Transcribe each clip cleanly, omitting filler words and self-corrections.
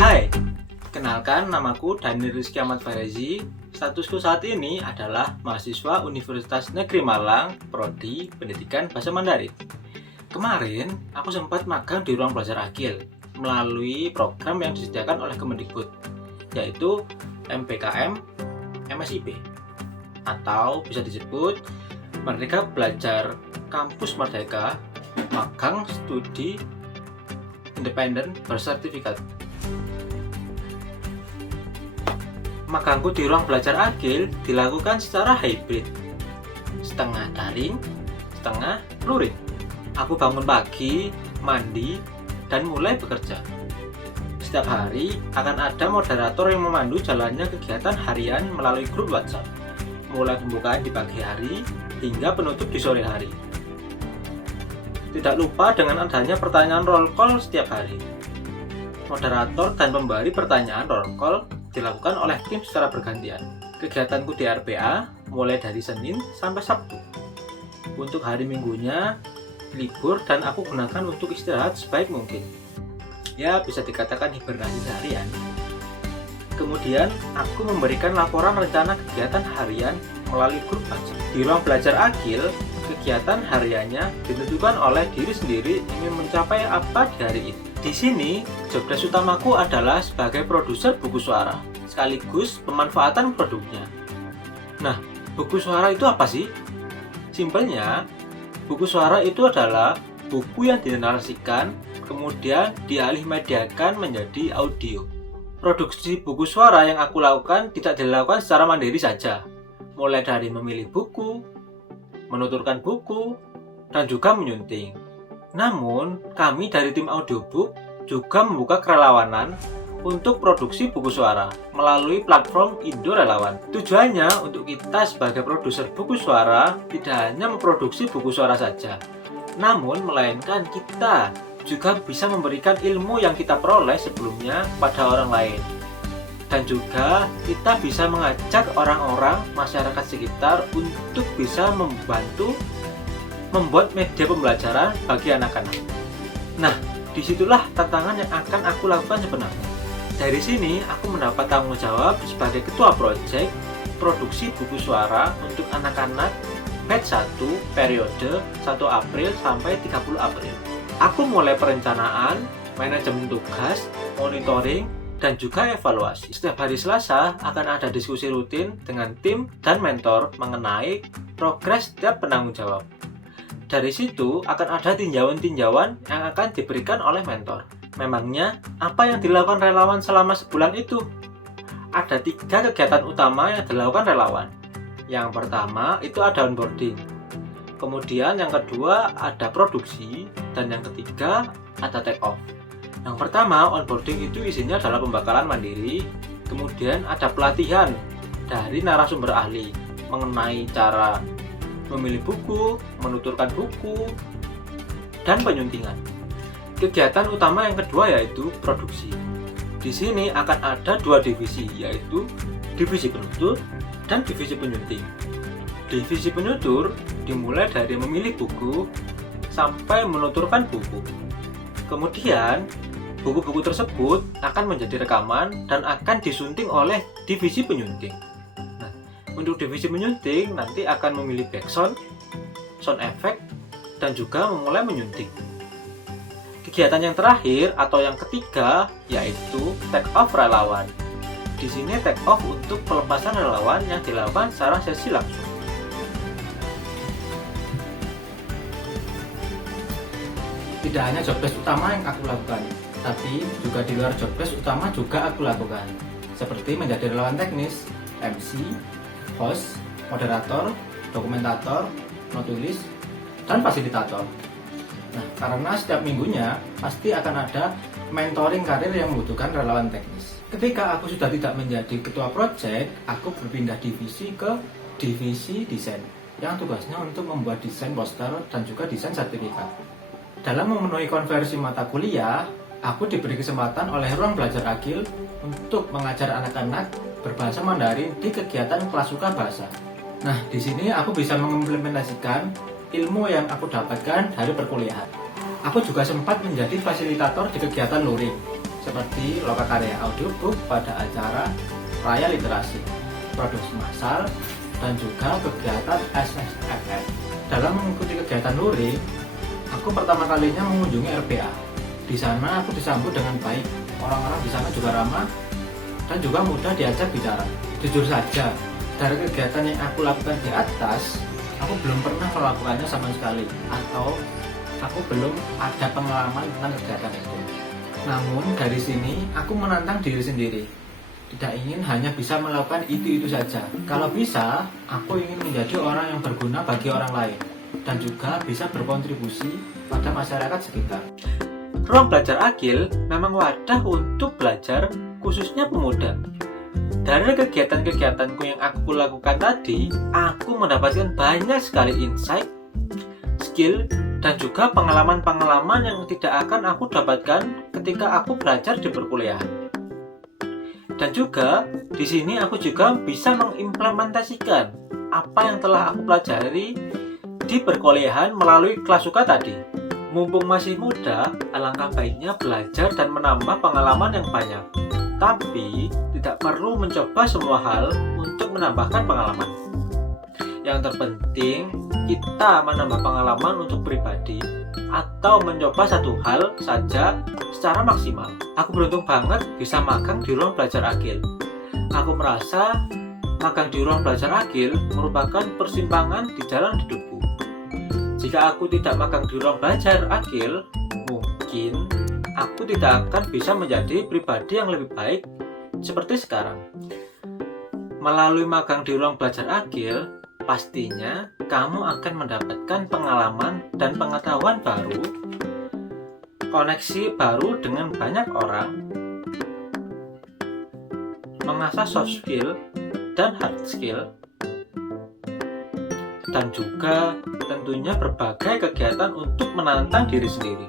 Hai, kenalkan namaku Daniel Rizky Ahmad Farezi. Statusku saat ini adalah mahasiswa Universitas Negeri Malang, Prodi Pendidikan Bahasa Mandarin. Kemarin, aku sempat magang di ruang belajar Agil melalui program yang disediakan oleh Kemendikbud, yaitu MPKM MSIP, atau bisa disebut Merdeka Belajar Kampus Merdeka Magang Studi Independen Bersertifikat. Magangku di ruang belajar Agil dilakukan secara hybrid, setengah daring, setengah luring. Aku bangun pagi, mandi, dan mulai bekerja. Setiap hari akan ada moderator yang memandu jalannya kegiatan harian melalui grup WhatsApp, mulai pembukaan di pagi hari hingga penutup di sore hari. Tidak lupa dengan adanya pertanyaan roll call setiap hari. Moderator dan pemberi pertanyaan roll call dilakukan oleh tim secara bergantian. Kegiatanku di RPA mulai dari Senin sampai Sabtu. Untuk hari Minggunya libur dan aku gunakan untuk istirahat sebaik mungkin. Ya, bisa dikatakan hibernasi harian. Kemudian aku memberikan laporan rencana kegiatan harian melalui grup WhatsApp. Di ruang belajar Agil, kegiatan hariannya ditentukan oleh diri sendiri ingin mencapai apa di hari itu. Di sini, jobdesk utamaku adalah sebagai produser buku suara, sekaligus pemanfaatan produknya. Nah, buku suara itu apa sih? Simpelnya, buku suara itu adalah buku yang dinarasikan, kemudian dialih mediakan menjadi audio. Produksi buku suara yang aku lakukan tidak dilakukan secara mandiri saja, mulai dari memilih buku, menuturkan buku, dan juga menyunting. Namun, kami dari tim audiobook juga membuka kerelawanan untuk produksi buku suara melalui platform Indo Relawan. Tujuannya untuk kita sebagai produser buku suara tidak hanya memproduksi buku suara saja, namun melainkan kita juga bisa memberikan ilmu yang kita peroleh sebelumnya pada orang lain. Dan juga kita bisa mengajak orang-orang masyarakat sekitar untuk bisa membantu membuat media pembelajaran bagi anak-anak. Nah, disitulah tantangan yang akan aku lakukan sebenarnya. Dari sini, aku mendapat tanggung jawab sebagai ketua proyek produksi buku suara untuk anak-anak batch 1 periode 1 April sampai 30 April. Aku mulai perencanaan, manajemen tugas, monitoring, dan juga evaluasi. Setiap hari Selasa akan ada diskusi rutin dengan tim dan mentor mengenai progres setiap penanggung jawab. Dari situ akan ada tinjauan-tinjauan yang akan diberikan oleh mentor. Memangnya apa yang dilakukan relawan selama sebulan itu? Ada 3 kegiatan utama yang dilakukan relawan. Yang pertama itu ada onboarding. Kemudian yang kedua ada produksi. Dan yang ketiga ada take off. Yang pertama onboarding itu isinya adalah pembekalan mandiri. Kemudian ada pelatihan dari narasumber ahli mengenai cara memilih buku, menuturkan buku, dan penyuntingan. Kegiatan utama yang kedua yaitu produksi. Di sini akan ada 2 divisi, yaitu divisi penutur dan divisi penyunting. Divisi penutur dimulai dari memilih buku sampai menuturkan buku. Kemudian, buku-buku tersebut akan menjadi rekaman dan akan disunting oleh divisi penyunting. Untuk divisi menyunting nanti akan memilih background, sound effect, dan juga memulai menyunting. Kegiatan yang terakhir atau yang ketiga yaitu take off relawan. Di sini take off untuk pelepasan relawan yang dilakukan secara sesi langsung. Tidak hanya jobdesk utama yang aku lakukan, tapi juga di luar jobdesk utama juga aku lakukan, seperti menjadi relawan teknis, MC, host, moderator, dokumentator, notulis, dan fasilitator. Nah, karena setiap minggunya pasti akan ada mentoring karir yang membutuhkan relawan teknis. Ketika aku sudah tidak menjadi ketua proyek, aku berpindah divisi ke divisi desain, yang tugasnya untuk membuat desain poster dan juga desain sertifikat. Dalam memenuhi konversi mata kuliah, aku diberi kesempatan oleh ruang belajar Agil untuk mengajar anak-anak berbahasa Mandarin di kegiatan kelas suka bahasa. Nah, di sini aku bisa mengimplementasikan ilmu yang aku dapatkan dari perkuliahan. Aku juga sempat menjadi fasilitator di kegiatan luring, seperti lokakarya audiobook pada acara Raya Literasi, produksi massal, dan juga kegiatan SSFF. Dalam mengikuti kegiatan luring, aku pertama kalinya mengunjungi RPA. Di sana aku disambut dengan baik. Orang-orang di sana juga ramah dan juga mudah diajak bicara. Jujur saja, dari kegiatan yang aku lakukan di atas, aku belum pernah melakukannya sama sekali, atau aku belum ada pengalaman tentang kegiatan itu. Namun dari sini aku menantang diri sendiri. Tidak ingin hanya bisa melakukan itu saja. Kalau bisa, aku ingin menjadi orang yang berguna bagi orang lain dan juga bisa berkontribusi pada masyarakat sekitar. Ruang Belajar Agil memang wadah untuk belajar, khususnya pemuda. Dari kegiatan-kegiatanku yang aku lakukan tadi, aku mendapatkan banyak sekali insight, skill, dan juga pengalaman-pengalaman yang tidak akan aku dapatkan ketika aku belajar di perkuliahan. Dan juga di sini aku juga bisa mengimplementasikan apa yang telah aku pelajari di perkuliahan melalui kelas UK tadi. Mumpung masih muda, alangkah baiknya belajar dan menambah pengalaman yang banyak. Tapi, tidak perlu mencoba semua hal untuk menambahkan pengalaman. Yang terpenting, kita menambah pengalaman untuk pribadi atau mencoba satu hal saja secara maksimal. Aku beruntung banget bisa magang di Ruang Belajar Agil. Aku merasa magang di Ruang Belajar Agil merupakan persimpangan di jalan hidupku. Jika aku tidak magang di Ruang Belajar Agil, mungkin aku tidak akan bisa menjadi pribadi yang lebih baik seperti sekarang. Melalui magang di Ruang Belajar Agil, pastinya kamu akan mendapatkan pengalaman dan pengetahuan baru, koneksi baru dengan banyak orang, mengasah soft skill dan hard skill, dan juga tentunya berbagai kegiatan untuk menantang diri sendiri.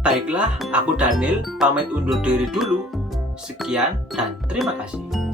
Baiklah, aku Daniel pamit undur diri dulu. Sekian dan terima kasih.